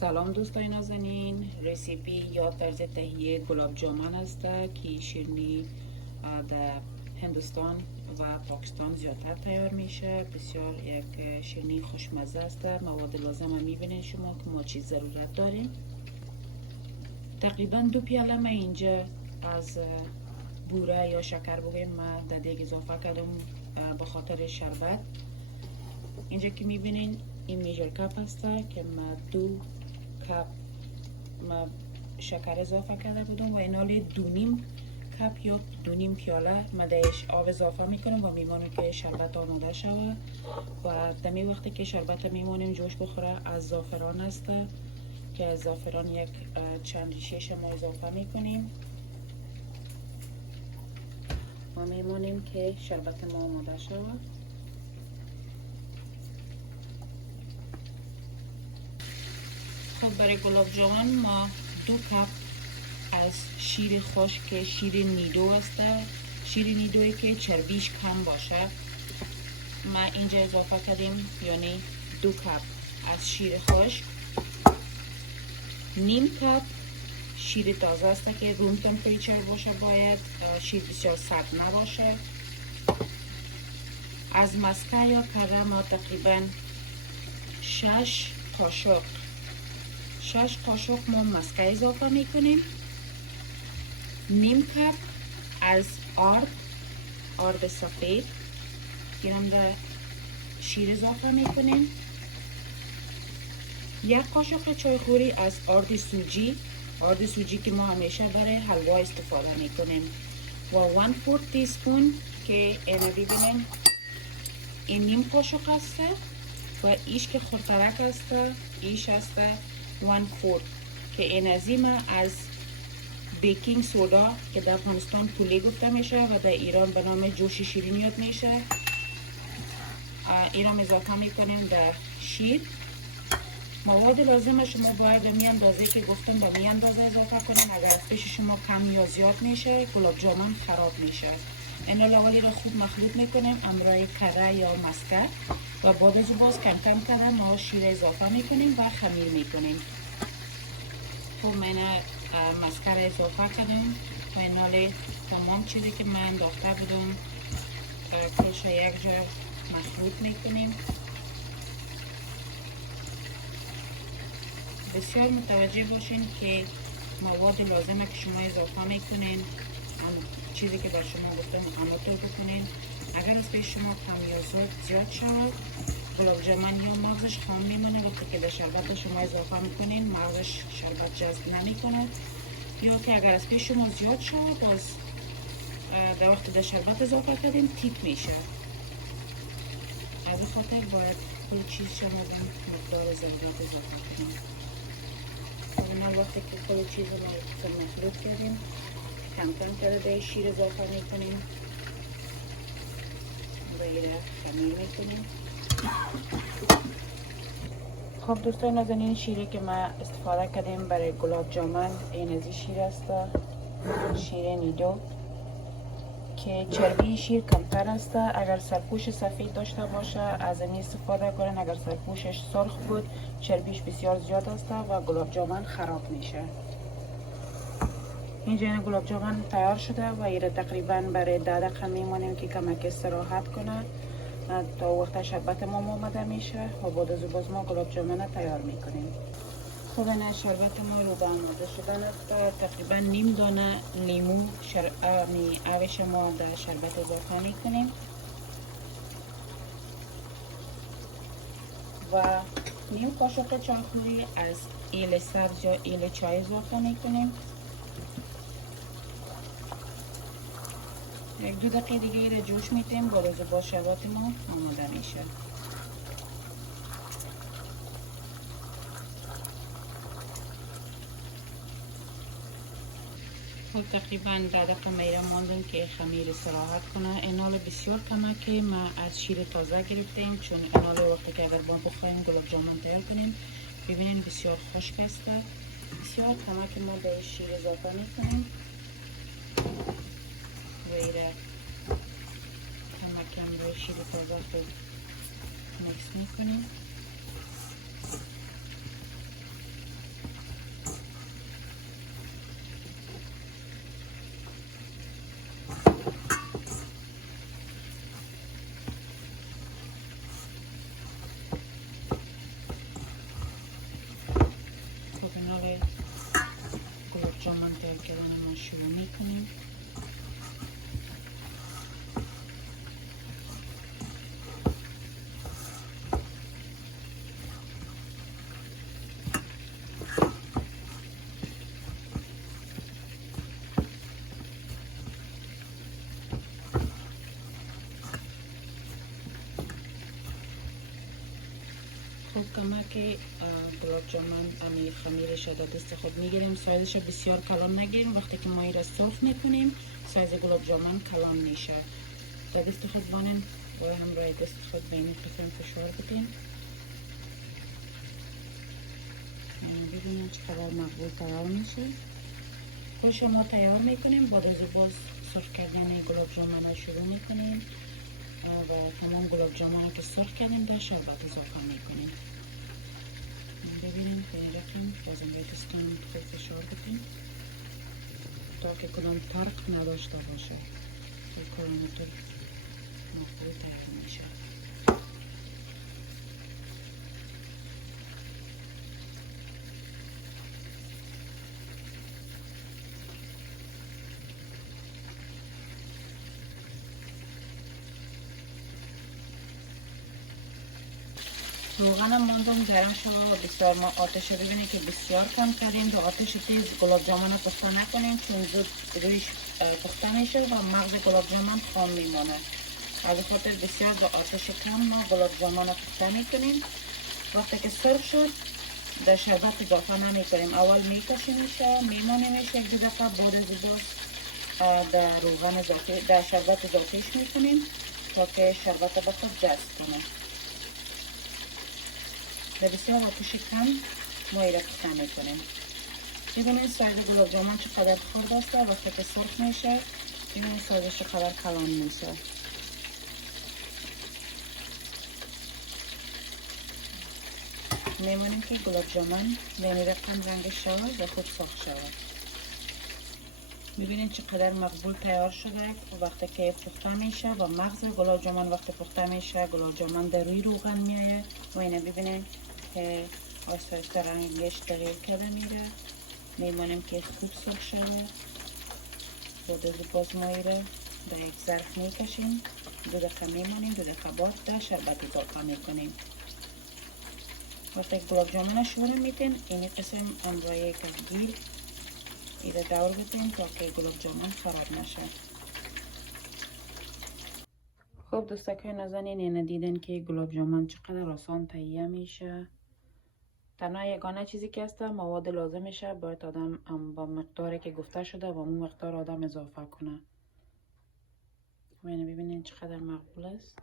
سلام دوستای نازنین، رسیپی یا طرز تهیه گلاب جامن است که شیرینی در هندوستان و پاکستان زیادتر تیار میشه. بسیار یک شیرینی خوشمزه است. مواد لازم میبینید شما که ما چی ضرورت داریم. تقریبا 2 پیاله من اینجا از بوره یا شکر بگویم من در دیگ اضافه کردم به خاطر شربت. اینجا که میبینین این میجر کپ است که من 2 کپ ما شکر اضافه کرده بودم و اینالی 2.5 کپ یا 2.5 پیاله ما درش آب اضافه میکنم و میمانم که شربت آماده شود. و دمی وقتی که شربت میمانیم جوش بخوره از زعفران است که از زعفران یک چند ریشه ما اضافه میکنیم و میمانیم که شربت ما آماده شود. خب برای گلاب جامن ما 2 کپ از شیر خشک، شیر نیدو است، شیر نیدویی که چربیش کم باشه ما اینجا اضافه کردیم، یعنی 2 کپ از شیر خشک، نیم کپ شیر تازه است که روم تمپریچر باشه، باید شیر بسیار سرد نباشه. از مسکه یا کره ما تقریبا 6 قاشق ما مسکه اضافه میکنیم. نیم کپ از آرد سفید گیرم در شیر اضافه میکنیم. 1 قاشق چایخوری از آرد سوجی که ما همیشه برای حلوا استفاده میکنیم و 1/4 تیسپون که اینو ببینیم این نیم قاشق است و ایش که خورترک است ایش است 1/4 که این ازیمه از بیکینگ سودا که در افغانستان پولی گفته میشه و در ایران به نام جوش شیرین یاد میشه. ایران اضافه میکنیم در شیر. مواد لازم شما باید به می اندازه که گفتم به می اندازه اضافه کنیم. اگر پیش شما کم یا زیاد میشه گلاب جامن خراب میشه. این اولی را خوب مخلوط میکنیم امرای کره یا مسکه و بعد از باز کم کم کنم ما شیر اضافه میکنیم و خمیر میکنیم. خب من مسکه را اضافه کردم و اینالی تمام چیزی که من انداخته بودم کلش یک جا مخلوط میکنیم. بسیار متوجه باشین که مواد لازمه که شما اضافه میکنین چیزی که بر شما گفتم همونطور بکنین. اگر از پیش شما کم یا زیاد شود گلاب جامن یا مغزش خام میمونه. وقتی که در شربت شما اضافه میکنین مغزش شربت جذب نمیکنه، یا که اگر از پیش شما زیاد شود باز در وقت در شربت اضافه کردین تیپ میشه. از این خاطر باید کل چیز شما مقدار ضرورت اضافه کنیم. ما وقتی که کل چیز رو مخلوط کردیم کم کم کرده شیر اضافه میکنیم و ایره خمیر میکنیم. خب دوستان نازنین، شیری که ما استفاده کردیم برای گلاب جامن این ازی شیر است، شیر نیدو که چربی شیر کمتر است. اگر سرپوش سفید داشته باشه از این استفاده کنن. اگر سرپوشش سرخ بود چربیش بسیار زیاد است و گلاب جامن خراب میشه. اینجا این گلاب جامن تیار شده و ایره تقریبا برای 10 دقیقه میمونیم که کمک استراحت کنه تا وقت شربت ما آماده میشه و بعد از باز ما گلاب جامن تیار میکنیم. خب این شربت ما رو به آماده شدن است. تقریبا نیم دانه لیمو آبش ما در شربت اضافه میکنیم و نیم قاشق چایخوری از ایل سبز یا ایل چای اضافه میکنیم. 1-2 دقیقه دیگه رو جوش میتیم. بعد از باز شربت ما آماده میشه. خب تقریبا 10 دقیقه میره ماندیم که خمیر استراحت کنه. اینال بسیار کمک ما از شیر تازه گرفتیم، چون اینال وقتی که اگر با بخوایم گلاب جامن تیار کنیم ببینین بسیار خشک است. بسیار کمک ما به شیر اضافه میکنیم و ایره کمک به شیر تازه خوب میکس میکنیم. خوب کمک گلاب جامن امی خمیرش در دست خود میگیریم. سایزش بسیار کلان نگیریم. وقتی که ما این را سرخ میکنیم سایز گلاب جامن کلان میشه. در دست خود بانیم و همراه دست خود به این قسم فشار بدیم. ببینید چقدر مقبول تیار میشه. خوش ما تیار میکنیم. بعد از باز سرخ کردن گلاب جامن را شروع میکنیم و تمام گلاب جامن که سرخ کردیم در شربت اضافه میکنیم. ببینیم به این رقم بازم باید دستان خوب فشار بدیم تا که کدام ترک نداشته باشه. کارامتر مقبول تیار میشه. روغنم ماندم گرم شد و بسیار ما آتش رو ببینید که بسیار کم کردیم. دو آتش تیز گلاب جامن رو پخته نکنیم چون زود رویش پخته میشه و مغز گلاب جامن خام میمانه. از خاطر بسیار دو آتش کم ما گلاب جامن رو پخته میکنیم. وقتی که سرخ شد در شربت اضافه نمی کنیم. اول میکشیمش میمانیمش یک دو دقیقه. بعد از باز در روغن اضافه در شربت اضافهش میکنیم تا که شربت به خود جذب کنه. در بسیار آتش کم ما ایره پخته میکنیم. ببینید سایز گلاب جامن چقدر خرد است. وقتی که سرخ میشه ببینید سایزش چقدر کلان میشه. میمونیم که گلاب جامن به این رقم رنگش شود و خود سرخ شود. میبینید چقدر مقبول تیار شده. وقتی که پخته میشه و مغز گلاب جامن وقتی پخته میشه گلاب جامن در روی روغن میایه و اینه ببینید که آسته آسته رنگش تغییر کرده میره. میمونیم که خوب سرخ شده. بعد از باز ما ایره در یک ظرف میکشیم. 2 دقیقه میمونیم. 2 دقیقه بعد در شربت اضافه میکنیم. وقتی گلاب جامن شور میتیم این قسم همراه یک گیل ایره دور بدیم تا که گلاب جامن خراب نشه. خب دوستکای نازنین اینه دیدن که گلاب جامن چقدر آسان تهیه میشه. تنها یگانه چیزی که هست مواد لازمشه باید آدم با مقداری که گفته شده و اون مقدار آدم اضافه کنه. ببینید چقدر مقبول است.